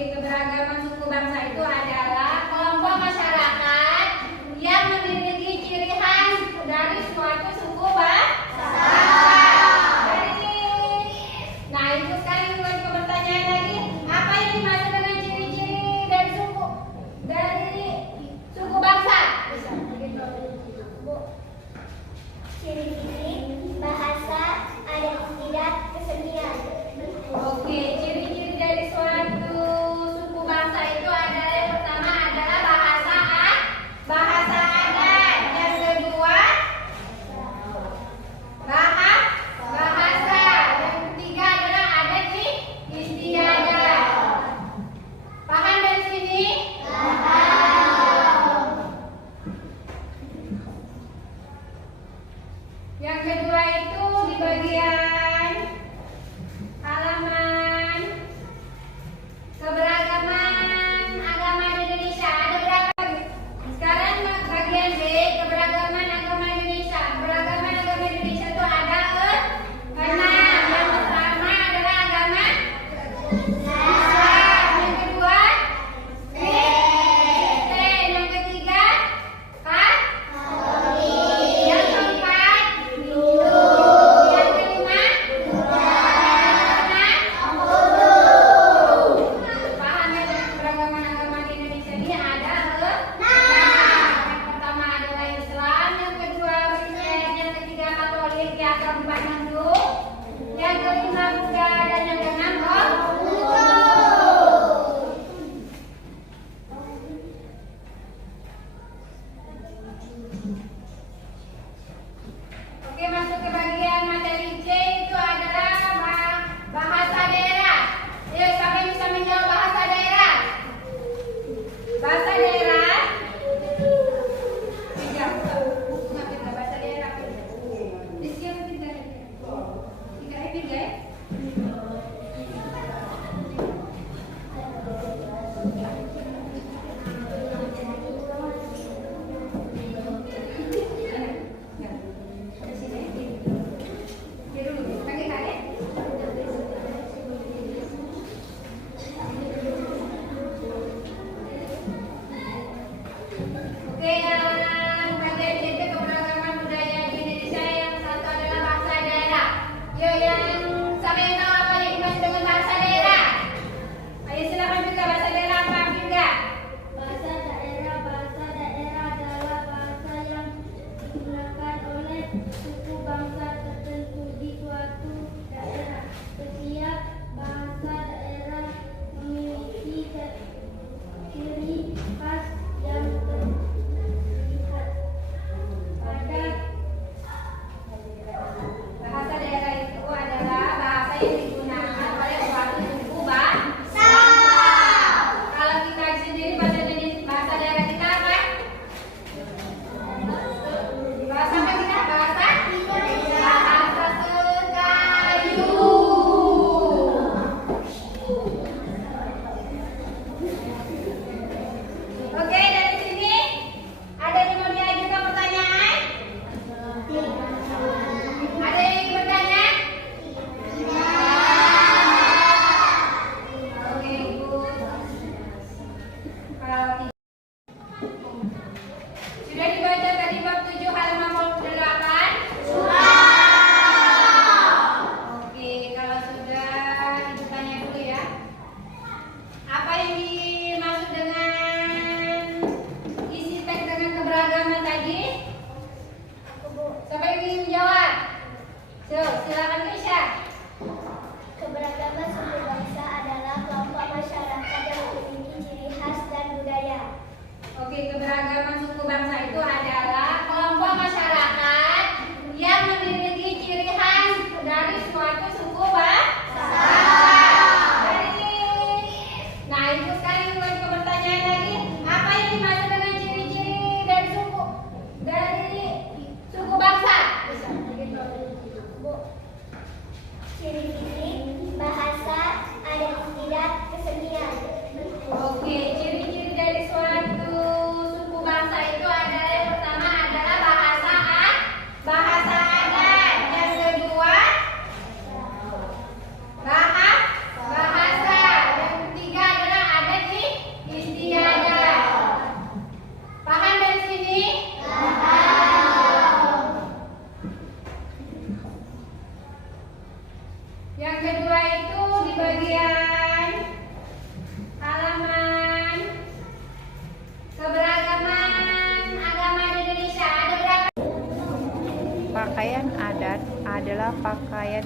Oke, keberagaman suku bangsa itu adalah kelompok masyarakat yang memiliki ciri khas dari suatu suku bangsa. Nah, itu sekarang lagi pertanyaan lagi, apa yang dimaksud dengan ciri-ciri dari suku bangsa? Ciri fisik, bahasa, adat istiadat, kesenian. Oke, ciri-ciri dari suatu suku bangsa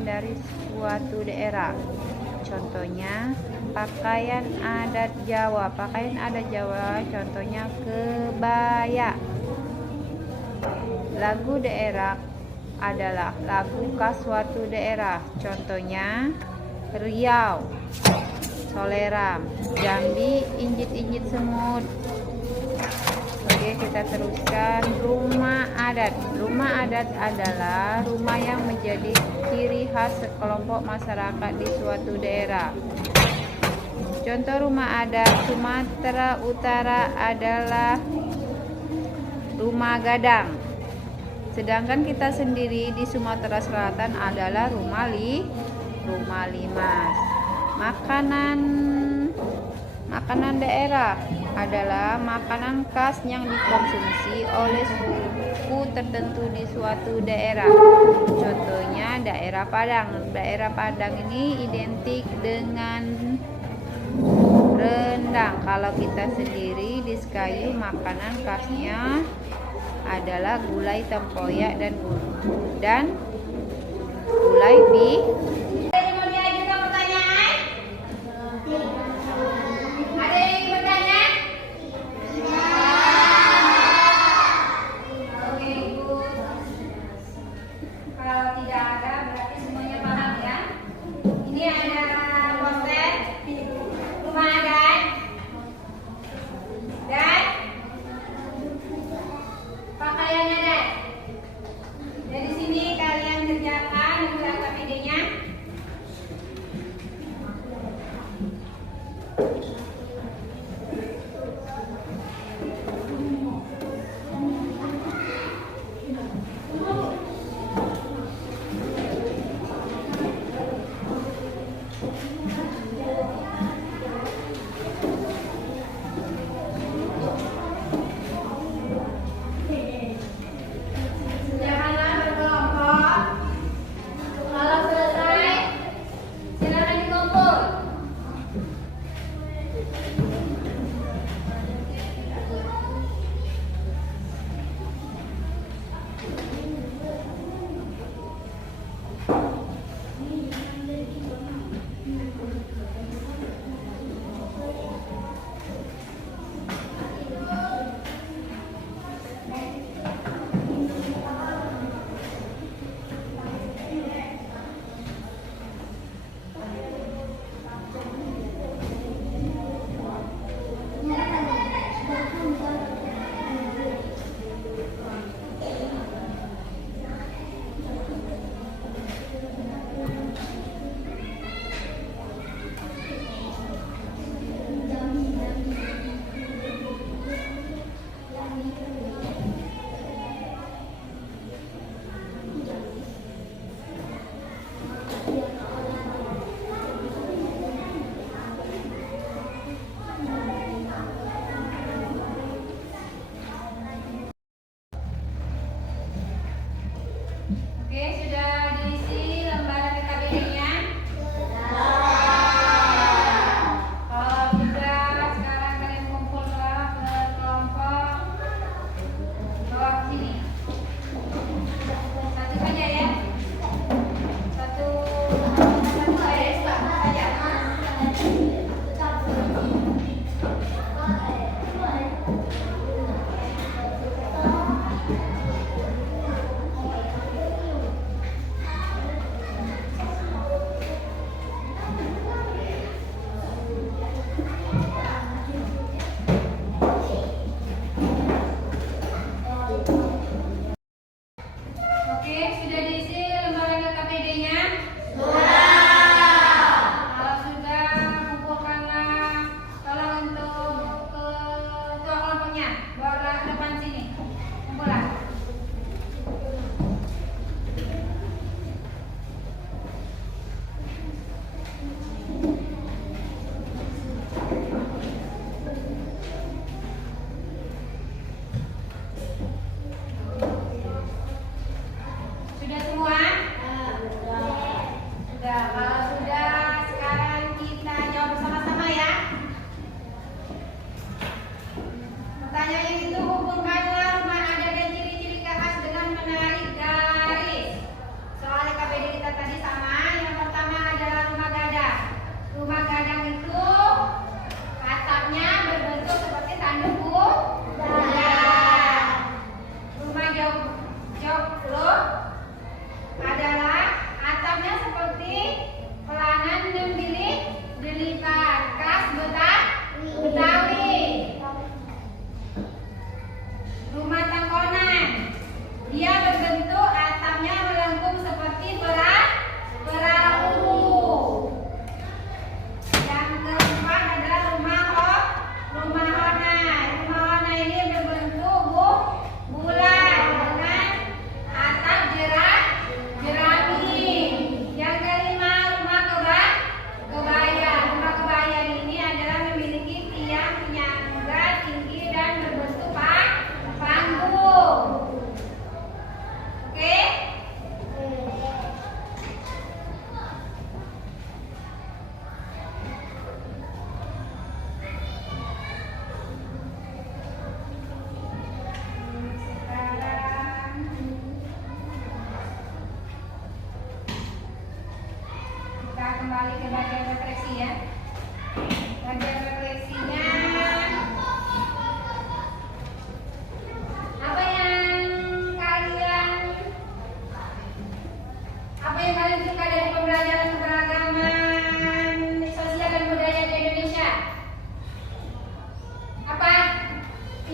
dari suatu daerah. Contohnya pakaian adat Jawa. Pakaian adat Jawa contohnya kebaya. Lagu daerah adalah lagu khas suatu daerah. Contohnya Riau, Soleram, Jambi, Injit-injit semut. Oke, kita teruskan. Rumah adat. Rumah adat adalah rumah yang menjadi ciri khas sekelompok masyarakat di suatu daerah. Contoh rumah adat Sumatera Utara adalah rumah gadang. Sedangkan kita sendiri di Sumatera Selatan adalah rumah limas. Makanan daerah adalah makanan khas yang dikonsumsi oleh suku tertentu di suatu daerah. Contohnya daerah Padang. Daerah Padang ini identik dengan rendang. Kalau kita sendiri di Sekayu, makanan khasnya adalah gulai tempoyak dan gulai Ada yang mau diajukan pertanyaan? Ada yang ingin bertanya? Oke, Ibu. Kalau tidak ada, berarti semuanya paham ya. Ini ada poster rumah adat dan pakaian adat. Dari sini kalian kerjakan, Ibu angkat idenya.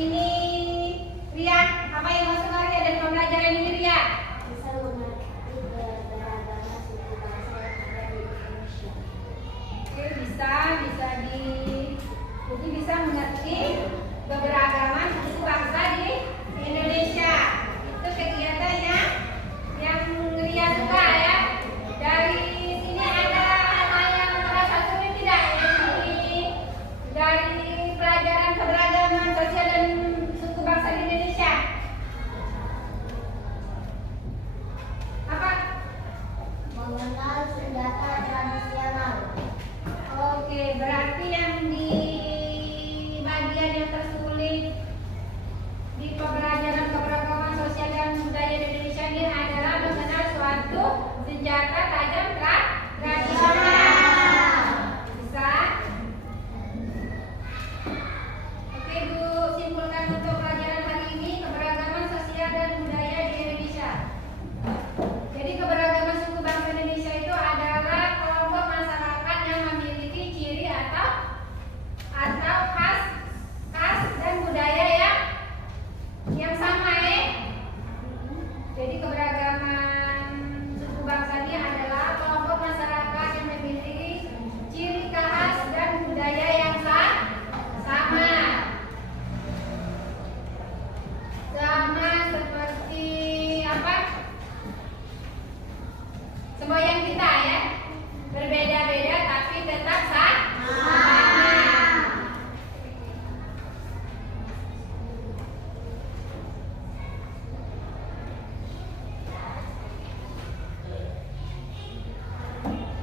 ini Ria, apa yang masuk Ria dari pembelajaran ini Ria? Bisa mengerti keberagaman suku bangsa yang ada di Indonesia. Oke, jadi bisa mengerti keberagaman suku bangsa di Indonesia. Itu kegiatannya yang Ria suka ya. Dari sini ada hal yang terasa sulit tidak? Dari pelajaran keberagaman sosial dan suku bangsa di Indonesia. Apa? Mengenal senjata tradisional. Oke, berarti yang di bagian yang tersulit di pembelajaran keberagaman sosial dan budaya di Indonesia ini adalah mengenal suatu senjata tajam tradisional. Bisa? Oke, Bu, simpulkan untuk pelajaran hari ini keberagaman sosial dan budaya di Indonesia. Jadi keberagaman suku bangsa Indonesia itu adalah kelompok masyarakat yang memiliki ciri atau khas dan budaya yang sama ya. Jadi keberagaman suku bangsa ini adalah kelompok masyarakat yang memiliki ciri khas dan budaya yang sama. Sama seperti apa? Semboyan kita ya, berbeda-beda tapi tetap sama.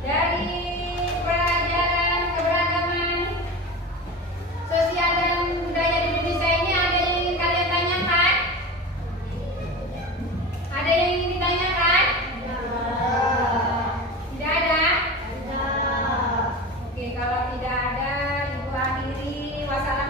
Dari pelajaran keberagaman sosial dan budaya di Indonesia ini ada yang ingin kalian tanyakan? Ada yang ingin ditanyakan? Tidak ada? Oke, kalau tidak ada, Ibu akhiri. Wassalamualaikum